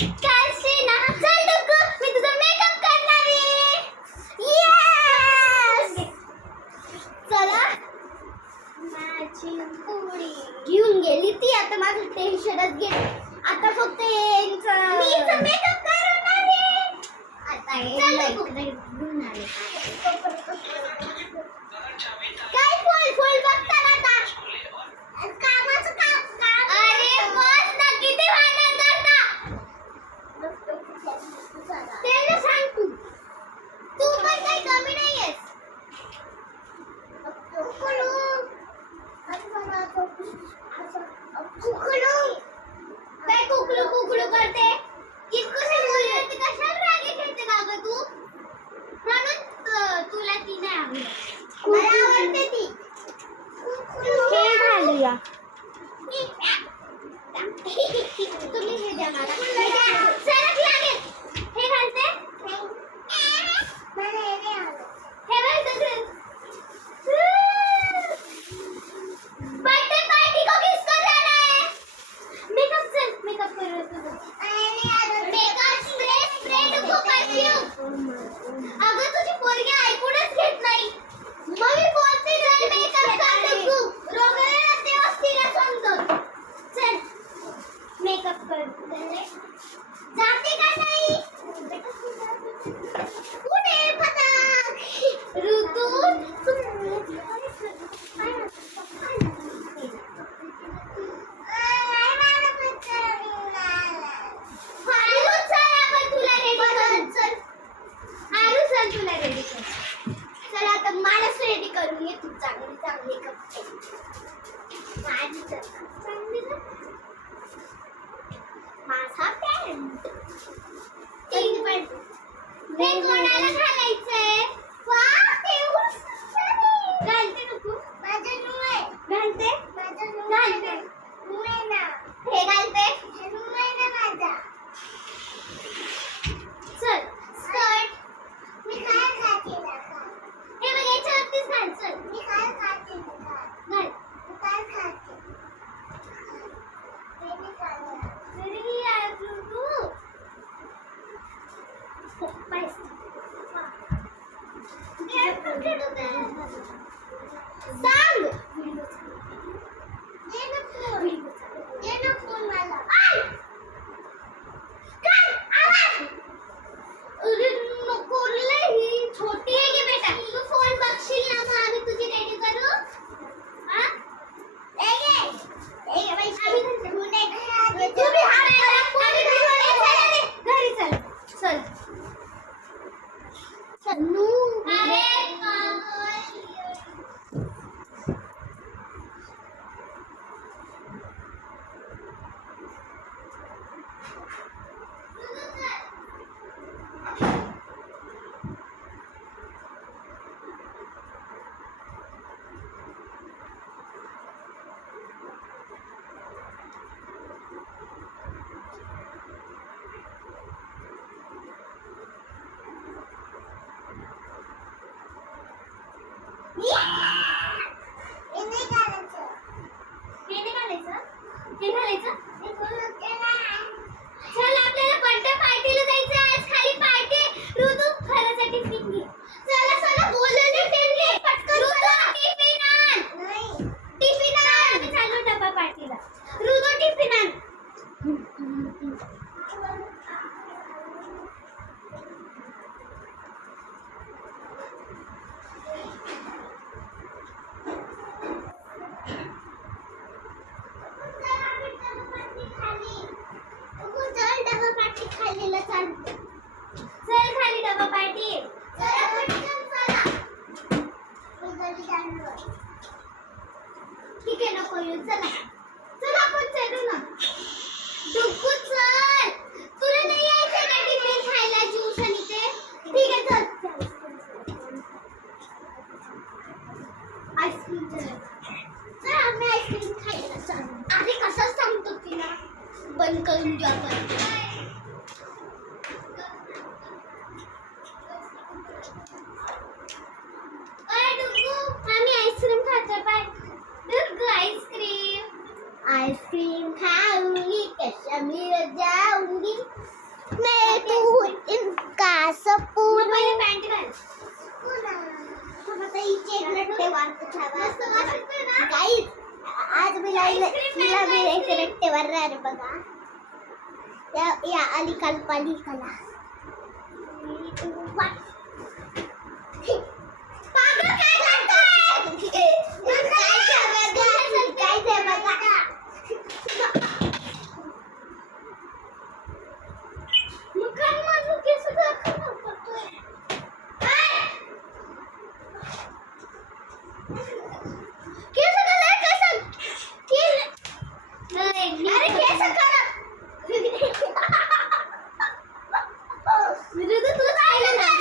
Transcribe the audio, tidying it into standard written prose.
करशील ना? चल डुग्गू, मी तुझा मेकअप करणार आहे. येस. चला, माझी पुडी घेऊन गेली ती. आता माझं टेन्शनच गेलं. आता फक्त यांचं मेकअप करणार आहे. आता काय फुल बघता ना आता. कामाचं काम. अरे बस ना, किती भांडण करता. त्याला सांग तू पण काही कमी नाहीयेस. काय कुकलू करते. किसकोशी बोलते, कशाला रागे खेळते का ग तू. म्हणून तुला ती नाही आवडत. मला आवडते ती. हे घालूया. तुम्ही हे द्या मला. सरक लागेल. हे घालते. हे बघ बर्थडे पार्टी को किसको जाना है. मेकअप चल, मेकअप करूया तुझं. Makeup spray Duggu perfume. अगं तुझी पोरगी ऐकूनच घेत नाही. मग मी बोलते चल मेकअप कर डुग्गू. रोगाला तेव्हाच तिला समजत. चल मेकअप कर. जाते का नाही. कुठे पतंग. ऋतू तुला रेडी कर. चल आता मलाच रेडी करून ये. तू चांगली कपडे माझी चांगली ना. माझा पॅन्ट तीन पण हे कोणाला घालायचंय. वाह केवढं सुंदर आहे. घालते नको. माझं नुय घालते. माझं घालते. नुय ना. हे घालते. नुय ना माझा. चल स्कर्ट. मी काय खाते ना. हे बघ याच्यावरतीच घाल. चल मी काय खाते ना. घाल. मी काय खाते. बेबी काय. बेबी यार तू. पैस. सांग. ये ना फोन मला. काय आवाज. अरे नको रे, ही छोटी आहे की बेटा. तू फोन बघशील ना, मग आम्ही तुझी रेडी करू. हां ए बाई आम्ही तू भी हात करा. घरी चल. चल सन्नू. अरे चल आपल्याला बर्थडे पार्टीला जायचं आहे. आज खाली पार्टी. ऋतू खरंच टिफिन घे. चला बोलले टिफिन घे. पटकन टिफिन आण. नाही टिफिन आण. चालू डबा पार्टीला. ऋतू टिफिन आण. खालीला चल. चल खाली डबा पार्टी. ठीक आहे नको येऊ. चला चल आपण चलू ना. डुग्गू चल. तुला नाही यायचं का टिफिन खायला ज्यूस आणि ते. ठीक आहे चल. आईस्क्रीम चल आम्ही आईस्क्रीम खायला चालू. आधी कसं सांगतो तिला बंद करून देऊ आपण. आइसक्रीम खाऊंगी कश्मीर जाऊंगी. मैं तू इनका सपूर पहले पैंट घाल गाइस आज मिला भी एक रट्टेवर रे बघा या आली कल्पाली कला पागल काय करतोय काय ते बघा मुखान माझं केस दाखव करतोय केस कलर कसं अरे केस कलर विरुद्ध तू जायला ना